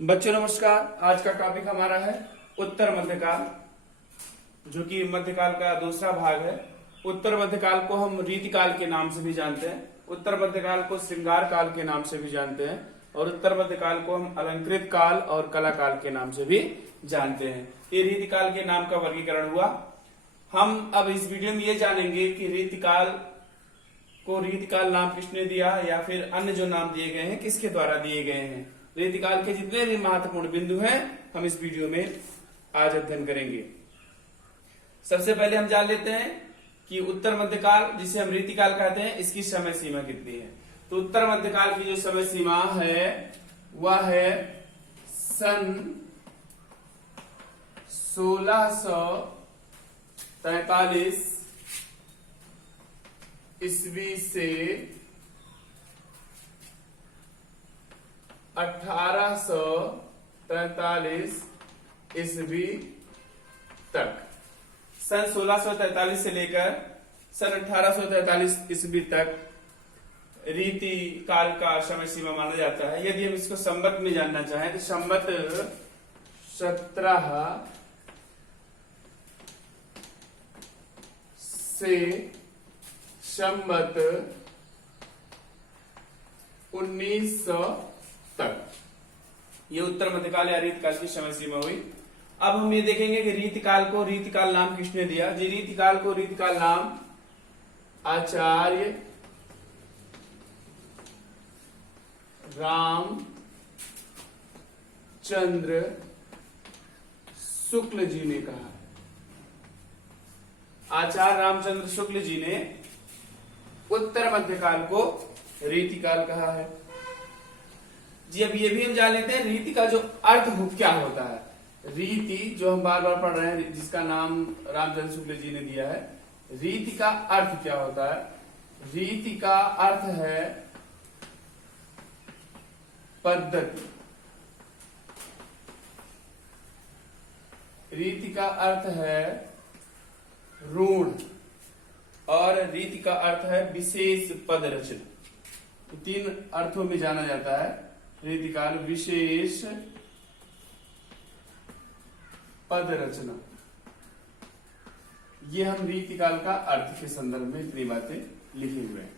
बच्चों नमस्कार। आज का टॉपिक हमारा है उत्तर मध्यकाल, जो कि मध्यकाल का दूसरा भाग है। उत्तर मध्यकाल को हम रीतिकाल के नाम से भी जानते हैं, उत्तर मध्यकाल को श्रृंगार काल के नाम से भी जानते हैं, और उत्तर मध्यकाल को हम अलंकृत काल और कला काल के नाम से भी जानते हैं। ये रीतिकाल के नाम का वर्गीकरण हुआ। हम अब इस वीडियो में ये जानेंगे कि रीतिकाल को रीतिकाल नाम किसने दिया, या फिर अन्य जो नाम दिए गए हैं किसके द्वारा दिए गए हैं। रीतिकाल के जितने भी महत्वपूर्ण बिंदु हैं हम इस वीडियो में आज अध्ययन करेंगे। सबसे पहले हम जान लेते हैं कि उत्तर मध्यकाल, जिसे हम रीतिकाल कहते हैं, इसकी समय सीमा कितनी है। तो उत्तर मध्यकाल की जो समय सीमा है वह है सन 1643 ईस्वी से 1843 ईस्वी तक। सन 1643 से लेकर सन 1843 ईस्वी तक रीति काल का समय सीमा माना जाता है। यदि हम इसको संवत में जानना चाहें तो संवत 17 से संवत 1900 तक, ये उत्तर मध्यकाल या रीतिकाल की समय सीमा हुई। अब हम ये देखेंगे कि रीतिकाल को रीतिकाल नाम किसने दिया। जी, रीतिकाल को रीतिकाल नाम आचार्य रामचंद्र शुक्ल जी ने कहा। आचार्य रामचंद्र शुक्ल जी ने उत्तर मध्यकाल को रीतिकाल कहा है। जी, अब ये भी हम जान लेते हैं रीति का जो अर्थ क्या होता है। रीति जो हम बार बार पढ़ रहे हैं, जिसका नाम रामचंद्र शुक्ल जी ने दिया है, रीति का अर्थ क्या होता है। रीति का अर्थ है पद्धति। रीति का अर्थ है रूढ़, और रीति का अर्थ है विशेष पद रचना। तीन अर्थों में जाना जाता है रीतिकाल। विशेष पद रचना, ये हम रीतिकाल का अर्थ के संदर्भ में इतनी बातें लिखे हुए हैं।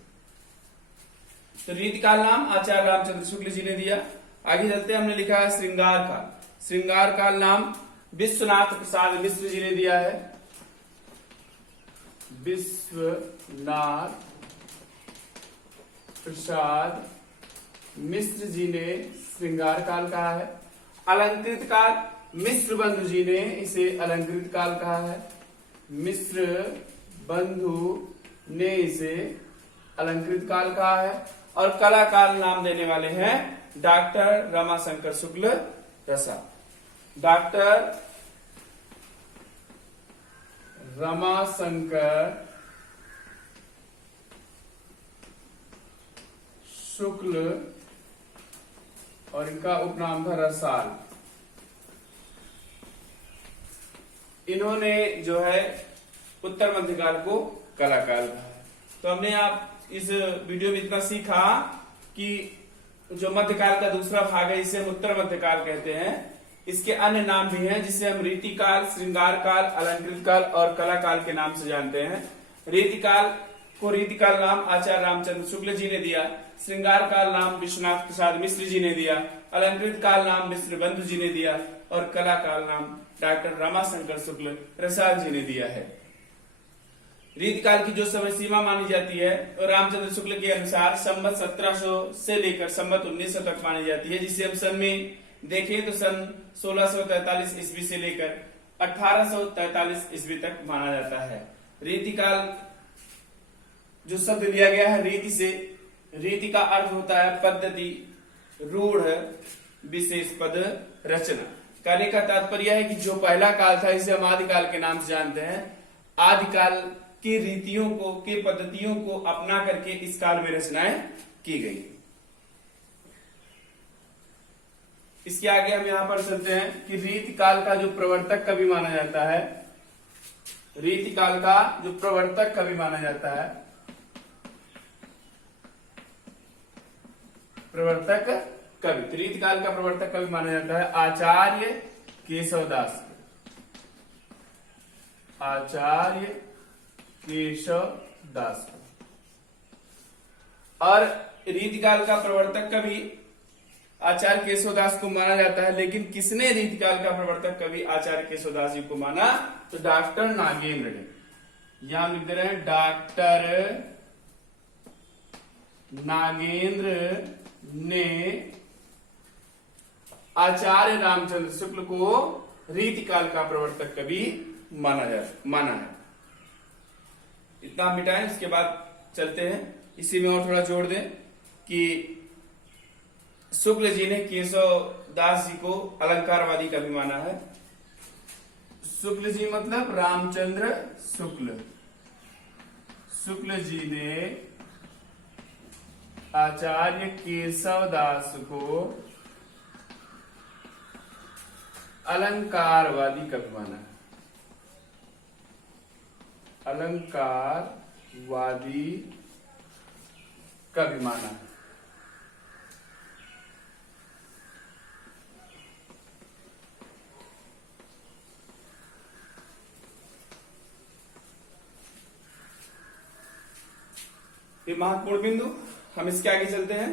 तो रीतिकाल नाम आचार्य रामचंद्र शुक्ल जी ने दिया। आगे चलते हमने लिखा है श्रृंगार काल। श्रृंगार काल नाम विश्वनाथ प्रसाद मिश्र जी ने दिया है। विश्वनाथ प्रसाद मिश्र जी ने श्रृंगार काल कहा है। अलंकृत काल मिश्र बंधु जी ने इसे अलंकृत काल कहा है। मिश्र बंधु ने इसे अलंकृत काल कहा है। और कला काल नाम देने वाले हैं डॉक्टर रमाशंकर शुक्ल प्रसाद। डॉक्टर रमाशंकर शुक्ल, और इनका उपनाम था रसाल। इन्होंने जो है उत्तर मध्यकाल को कला काल कहा है। तो हमने आप इस वीडियो में इतना सीखा कि जो मध्यकाल का दूसरा भाग है इसे हम उत्तर मध्यकाल कहते हैं। इसके अन्य नाम भी हैं, जिसे हम रीतिकाल, श्रृंगार काल, अलंकृत काल और कला काल के नाम से जानते हैं। रीतिकाल को रीतिकाल नाम आचार्य रामचंद्र शुक्ल जी ने दिया। श्रृंगार काल नाम विश्वनाथ प्रसाद मिश्र जी ने दिया। अलंकृत काल नाम मिश्र बंधु जी ने दिया, और कला काल नाम डॉक्टर रमाशंकर शुक्ल प्रसाद जी ने दिया है। रीतिकाल की जो समय सीमा मानी जाती है तो रामचंद्र शुक्ल के अनुसार संवत 1700 से लेकर संवत 1900 तक मानी जाती है। जिसे हम सन में देखें तो सन 1643 ईस्वी से लेकर 1843 ईस्वी तक माना जाता है। रीतिकाल जो शब्द लिया गया है रीति से, रीति का अर्थ होता है पद्धति, रूढ़, विशेष पद रचना। कहने का तात्पर्य है कि जो पहला काल था इसे हम आदिकाल के नाम से जानते हैं। आदिकाल की रीतियों को, की पद्धतियों को अपना करके इस काल में रचनाएं की गई। इसके आगे हम यहां पर चलते हैं कि रीतिकाल का जो प्रवर्तक कवि माना जाता है, रीतिकाल का जो प्रवर्तक कवि माना जाता है, प्रवर्तक कवि। तो रीतिकाल का प्रवर्तक कवि माना जाता है आचार्य केशवदास को। आचार्य केशवदास को। और रीतिकाल का प्रवर्तक कवि आचार्य केशवदास को माना जाता है, लेकिन किसने रीतिकाल का प्रवर्तक कवि आचार्य केशवदास जी को माना? तो डॉक्टर नागेंद्र ने। यहां लिख दे रहे हैं डॉक्टर नागेंद्र ने आचार्य रामचंद्र शुक्ल को रीतिकाल का प्रवर्तक कवि माना है। इतना मिटाएं, इसके बाद चलते हैं। इसी में और थोड़ा जोड़ दें कि शुक्ल जी ने केशवदास जी को अलंकारवादी कवि माना है। शुक्ल जी मतलब रामचंद्र शुक्ल। शुक्ल जी ने आचार्य केशवदास को अलंकारवादी कवि माना है। अलंकारवादी कवि माना है। ये महत्वपूर्ण बिंदु, हम इसके आगे चलते हैं।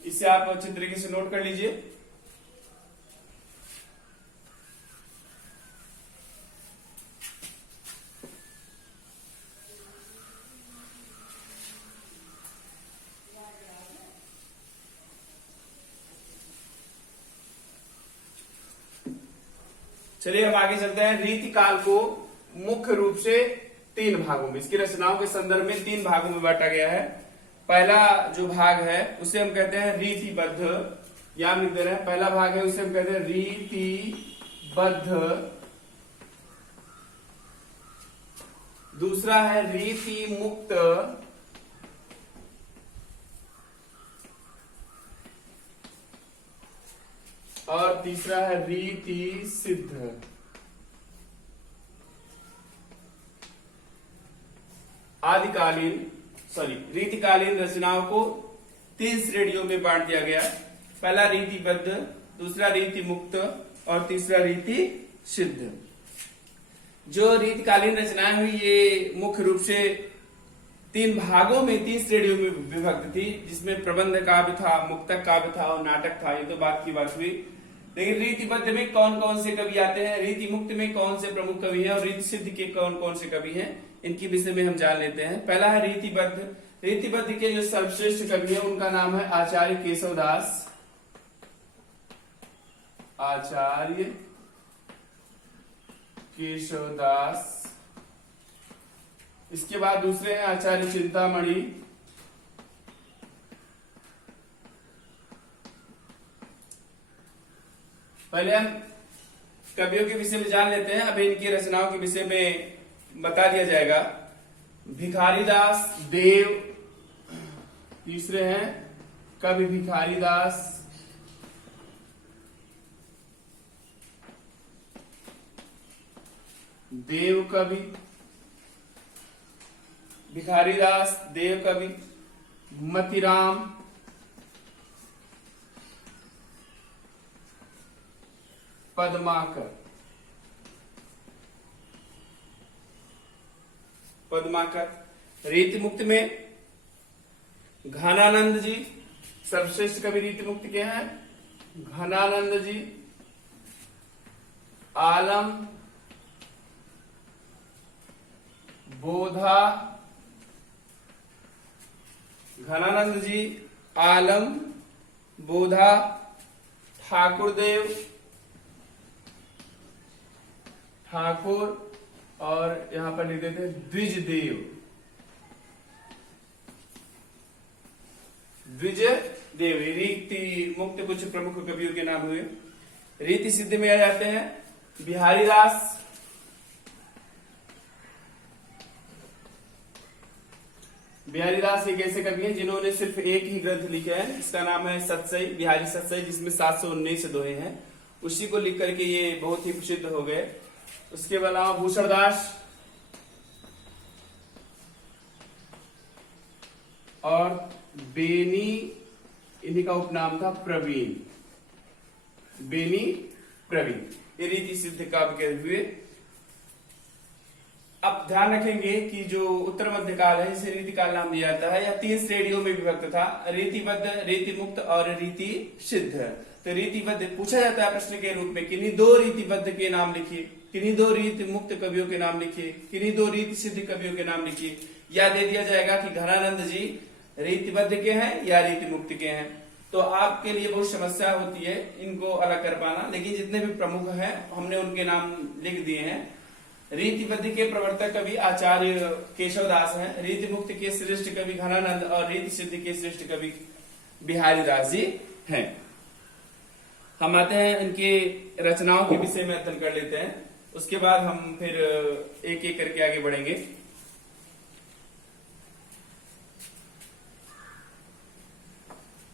इसे आप अच्छी तरीके से नोट कर लीजिए। चलिए हम आगे चलते हैं। रीतिकाल को मुख्य रूप से 3 भागों में, इसकी रचनाओं के संदर्भ में 3 भागों में बांटा गया है। पहला जो भाग है उसे हम कहते हैं रीतिबद्ध, यहां लिख दे रहे हैं। पहला भाग है उसे हम कहते हैं रीतिबद्ध। दूसरा है रीति मुक्त। और तीसरा है रीति सिद्ध। रीतिकालीन रचनाओं को 3 श्रेणियों में बांट दिया गया। पहला रीतिबद्ध, दूसरा रीति मुक्त और तीसरा रीति सिद्ध। जो रीतिकालीन रचनाएं हुई ये मुख्य रूप से 3 भागों में, 3 श्रेणियों में विभक्त थी, जिसमें प्रबंध काव्य था, मुक्तक काव्य था और नाटक था। ये तो बात की बात हुई। लेकिन रीतिबद्ध में कौन कौन से कवि आते हैं, रीति मुक्त में कौन से प्रमुख कवि हैं और रीति सिद्ध के कौन कौन से कवि हैं, इनकी विषय में हम जान लेते हैं। पहला है रीतिबद्ध। रीतिबद्ध के जो सर्वश्रेष्ठ कवि है उनका नाम है आचार्य केशवदास। आचार्य केशवदास। इसके बाद दूसरे हैं आचार्य चिंतामणि। पहले हम कवियों के विषय में जान लेते हैं, अभी इनकी रचनाओं के विषय में बता दिया जाएगा। भिखारीदास देव तीसरे हैं, कवि भिखारीदास। देव कवि, भिखारीदास देव कवि। मतिराम, पद्माकर। रीति मुक्त में घनानंद जी सर्वश्रेष्ठ कवि रीति मुक्त के हैं। घनानंद जी, आलम, बोधा। घनानंद जी, आलम, बोधा, ठाकुरदेव, ठाकुर और यहां पर लिख देते हैं द्विजदेव। द्विजदेव रीति मुक्त कुछ प्रमुख कवियों के नाम हुए। रीति सिद्ध में आ जाते हैं बिहारीदास, बिहारीदास एक ऐसे कवि हैं जिन्होंने सिर्फ एक ही ग्रंथ लिखा है, इसका नाम है सतसई, बिहारी सतसई, जिसमें 719 दोहे हैं। उसी को लिख करके ये बहुत ही प्रसिद्ध हो गए। उसके अलावा भूषणदास और बेनी इन्हीं का उपनाम था प्रवीण, बेनी प्रवीण। ये रीति सिद्ध काव्य के हुए। अब ध्यान रखेंगे कि जो उत्तर मध्य काल है इसे रीति काल नाम दिया जाता है। यह 3 श्रेणियों में विभक्त था, रीतिबद्ध, रीति मुक्त और रीति सिद्ध। तो रीतिबद्ध पूछा जाता है प्रश्न के रूप में, किन्हीं 2 रीतिबद्ध के नाम लिखिए, किन्हीं 2 रीति मुक्त कवियों के नाम लिखिए, किन्हीं 2 रीति सिद्ध कवियों के नाम लिखिए। या दे दिया जाएगा कि घनानंद जी रीतिबद्ध के हैं या रीति मुक्त के हैं। तो आपके लिए बहुत समस्या होती है इनको अलग कर पाना, लेकिन जितने भी प्रमुख हैं हमने उनके नाम लिख दिए हैं। रीतिबद्ध के प्रवर्तक कवि आचार्य केशवदास हैं, रीति मुक्त के श्रेष्ठ कवि घनानंद और रीति सिद्ध के श्रेष्ठ कवि बिहारी दास जी हैं। हम आते हैं इनके रचनाओं के विषय में अध्ययन कर लेते हैं, उसके बाद हम फिर एक एक करके आगे बढ़ेंगे।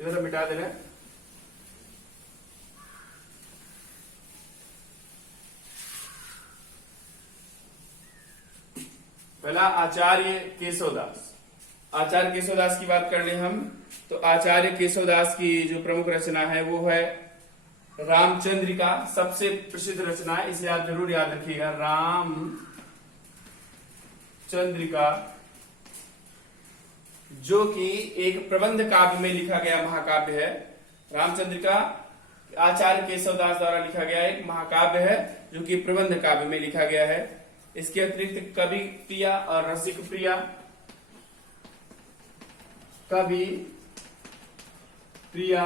इधर मिटा देना। पहला आचार्य केशवदास। आचार्य केशवदास की बात कर ले हम, तो आचार्य केशवदास की जो प्रमुख रचना है वो है रामचंद्रिका। सबसे प्रसिद्ध रचना है, इसे आप जरूर याद रखिएगा, रामचंद्रिका, जो कि एक प्रबंध काव्य में लिखा गया महाकाव्य है। रामचंद्रिका आचार्य केशवदास द्वारा लिखा गया एक महाकाव्य है, जो कि प्रबंध काव्य में लिखा गया है। इसके अतिरिक्त कवि प्रिया और रसिक प्रिया, कवि प्रिया,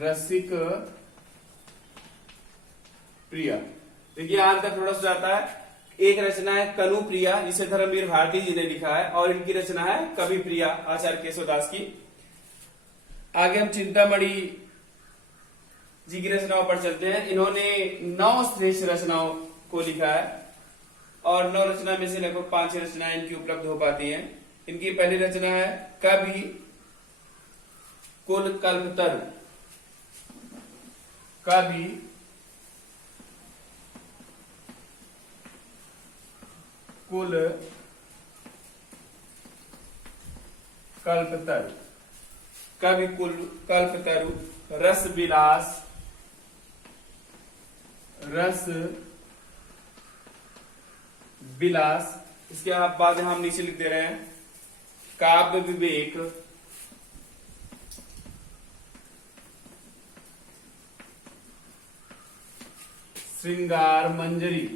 रसिक प्रिया। देखिए यहां तक थोड़ा सा जाता है। एक रचना है कनु प्रिया, जिसे धर्मवीर भारती जी ने लिखा है, और इनकी रचना है कवि प्रिया आचार्य केशवदास की। आगे हम चिंतामणि जी की रचनाओं पर चलते हैं। इन्होंने 9 श्रेष्ठ रचनाओं को लिखा है, और 9 रचना में से लगभग 5 रचनाएं इनकी उपलब्ध हो पाती हैं। इनकी पहली रचना है कवि कुल कल्पतरु। कवि कुल कल्पतरु, कवि कुल कल्पतरु, रस विलास, रस विलास। इसके बाद हम नीचे लिख दे रहे हैं काव्य विवेक, श्रृंगार मंजरी,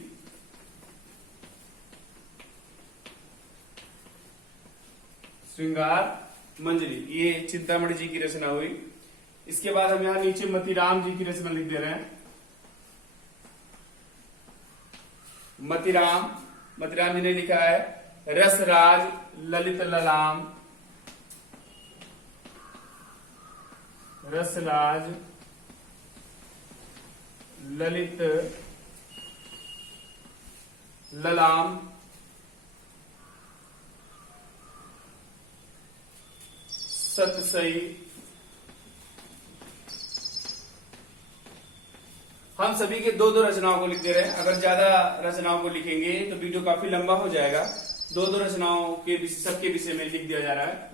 श्रृंगार मंजरी, ये चिंतामणि जी की रचना हुई। इसके बाद हम यहां नीचे मतीराम जी की रचना लिख दे रहे हैं। मतीराम जी ने लिखा है रसराज ललित ललाम, रसराज ललित ललाम, सतसई। हम सभी के 2-2 रचनाओं को लिख दे रहे हैं। अगर ज्यादा रचनाओं को लिखेंगे तो वीडियो काफी लंबा हो जाएगा। 2-2 रचनाओं के सबके विषय में लिख दिया जा रहा है।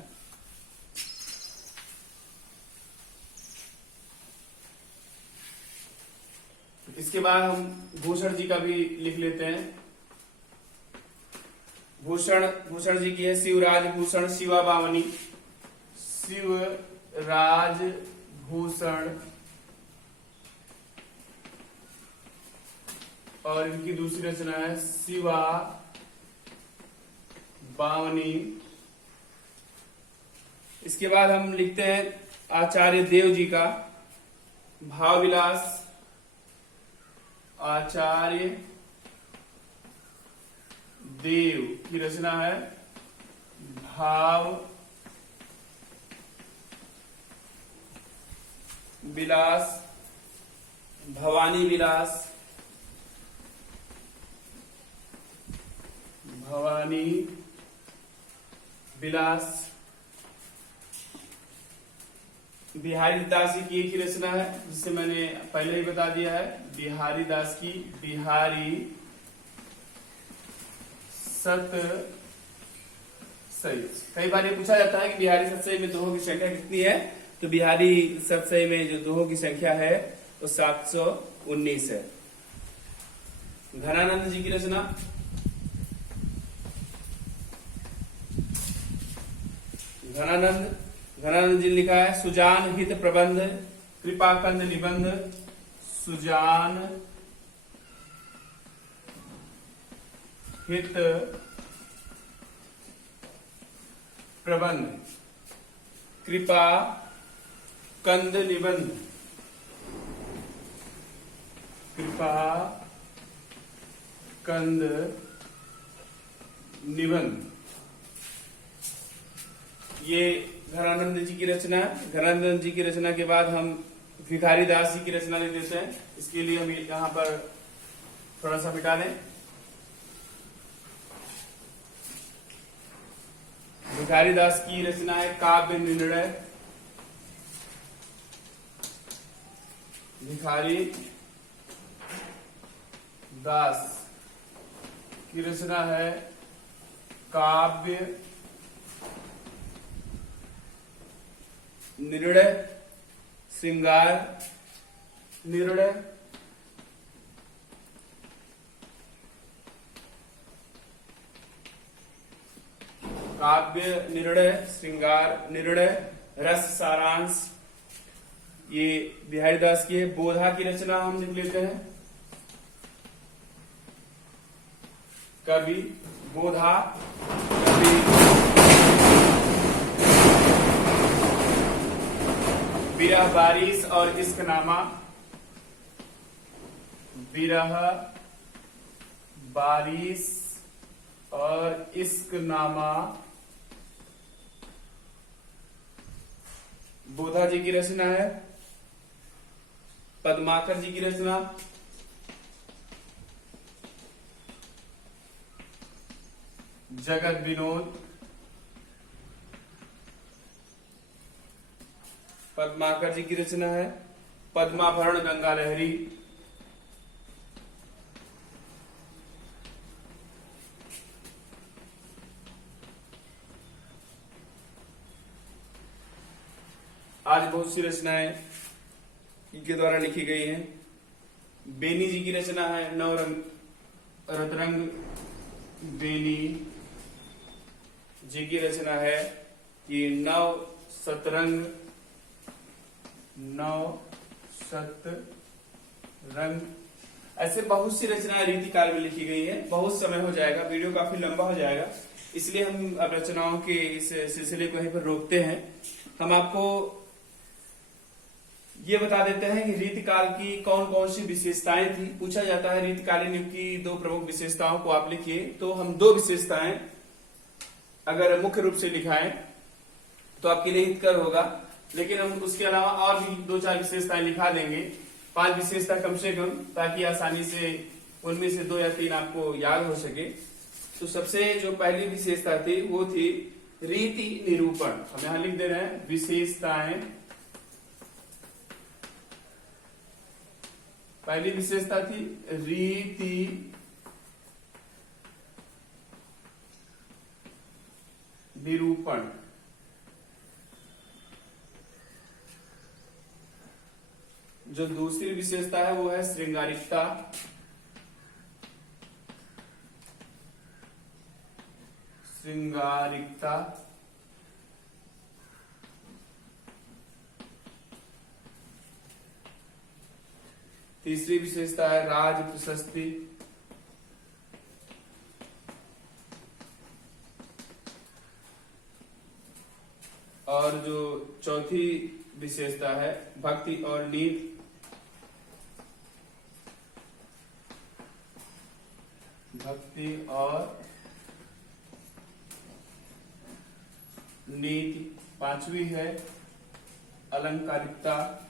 इसके बाद हम भूषण जी का भी लिख लेते हैं। भूषण जी की है शिवराज भूषण शिवा बावनी, शिवराज भूषण, और इनकी दूसरी रचना है शिवा बावनी। इसके बाद हम लिखते हैं आचार्य देव जी का भाव विलास। आचार्य देव की रचना है भाव विलास, भवानी विलास, भवानी विलास। बिहारी दास जी की एक ही रचना है, जिसे मैंने पहले ही बता दिया है, बिहारी दास की बिहारी सत सही। कई बार ये पूछा जाता है कि बिहारी सतसई में दोहों की संख्या कितनी है, तो बिहारी सतसई में जो दोहों की संख्या है वो 719 है। घनानंद जी की रचना, घनानंद जी ने लिखा है सुजान हित प्रबंध कृपाकंद निबंध, सुजान हित प्रबंध कृपा कंद निबंध, कृपा कंद निबंध, ये घनानंद जी की रचना है। घनानंद जी की रचना के बाद हम भिखारी दास जी की रचना ले देते हैं। इसके लिए हम यहाँ पर थोड़ा सा मिटा दें। भिखारी दास की रचना है काव्य निर्णय। भिखारी दास की रचना है काव्य निर्णय, श्रृंगार निर्णय। काव्य निर्णय, श्रृंगार निर्णय, रस सारांश, ये बिहारी दास की है। बोधा की रचना हम लिख लेते हैं, कवि बोधा, कवि विरह बारिश और इश्कनामा, विरह बारिश और इश्कनामा बोधा जी की रचना है। पद्माकर जी की रचना, जगत विनोद, पद्माकर जी की रचना है पद्माभरण गंगा लहरी। आज बहुत सी रचनाएं इनके द्वारा लिखी गई हैं। बेनी जी की रचना है नवरंग रतरंग, बेनी जी की रचना है कि नव सतरंग, नव सतरंग। ऐसे बहुत सी रचनाएं रीतिकाल में लिखी गई है। बहुत समय हो जाएगा, वीडियो काफी लंबा हो जाएगा, इसलिए हम अब रचनाओं के इस सिलसिले को यहीं पर रोकते हैं। हम आपको ये बता देते हैं कि रीतिकाल की कौन कौन सी विशेषताएं थी। पूछा जाता है रीतिकालीन युग की दो प्रमुख विशेषताओं को आप लिखिए, तो हम दो विशेषताएं अगर मुख्य रूप से लिखाएं तो आपके लिए हितकर होगा, लेकिन हम उसके अलावा और भी दो चार विशेषताएं लिखा देंगे, 5 विशेषता कम से कम, ताकि आसानी से उनमें से 2 या 3 आपको याद हो सके। तो सबसे जो पहली विशेषता थी वो थी रीति निरूपण। हम यहां लिख दे रहे हैं विशेषताएं। पहली विशेषता थी रीति निरूपण। जो दूसरी विशेषता है वो है श्रृंगारिकता। श्रृंगारिकता। तीसरी विशेषता है राज प्रशस्ति। और जो चौथी विशेषता है भक्ति और नीति। भक्ति और नीति। 5वीं है अलंकारिकता।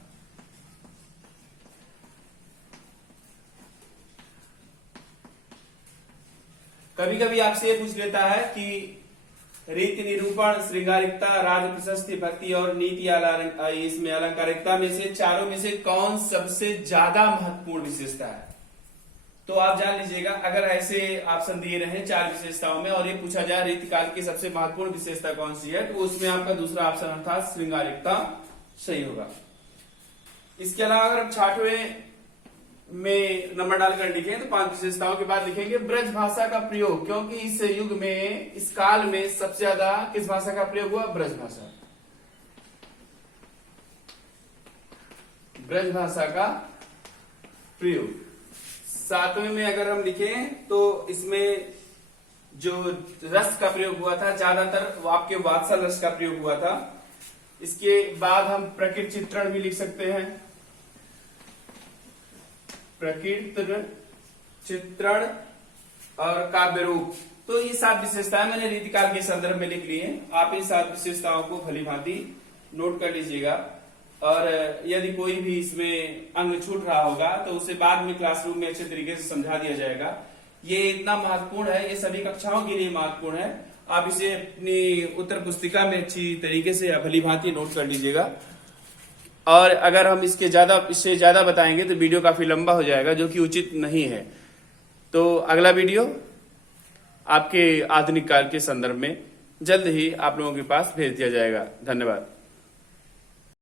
कभी कभी आपसे ये पूछ लेता है कि रीति निरूपण, श्रृंगारिकता, राज प्रशस्ति, भक्ति और नीति, इसमें अलंकारिकता में से चारों में से कौन सबसे ज्यादा महत्वपूर्ण विशेषता है? तो आप जान लीजिएगा, अगर ऐसे ऑप्शन दिए रहे 4 विशेषताओं में और ये पूछा जाए रीतिकाल की सबसे महत्वपूर्ण विशेषता कौन सी है, तो उसमें आपका दूसरा ऑप्शन अर्थात श्रृंगारिकता सही होगा। इसके अलावा अगर हम 6वें में नंबर डालकर लिखें तो 5 विशेषताओं के बाद लिखेंगे ब्रज भाषा का प्रयोग, क्योंकि इस युग में, इस काल में सबसे ज्यादा किस भाषा का प्रयोग हुआ? ब्रज भाषा। ब्रज भाषा का प्रयोग। 7वें में अगर हम लिखें तो इसमें जो रस का प्रयोग हुआ था, ज्यादातर वो आपके वात्सल रस का प्रयोग हुआ था। इसके बाद हम प्रकृति चित्रण भी लिख सकते हैं, प्रकृति चित्रण और काव्य रूप। तो ये 7 विशेषताएं मैंने रीतिकाल के संदर्भ में लिख ली हैं। आप इन 7 विशेषताओं को भली भांति नोट कर लीजिएगा, और यदि कोई भी इसमें अंग छूट रहा होगा तो उसे बाद में क्लासरूम में अच्छे तरीके से समझा दिया जाएगा। ये इतना महत्वपूर्ण है, ये सभी कक्षाओं के लिए महत्वपूर्ण है। आप इसे अपनी उत्तर पुस्तिका में अच्छी तरीके से भली भांति नोट कर लीजिएगा। और अगर हम इससे ज्यादा बताएंगे तो वीडियो काफी लंबा हो जाएगा, जो कि उचित नहीं है। तो अगला वीडियो आपके आधुनिक काल के संदर्भ में जल्द ही आप लोगों के पास भेज दिया जाएगा। धन्यवाद।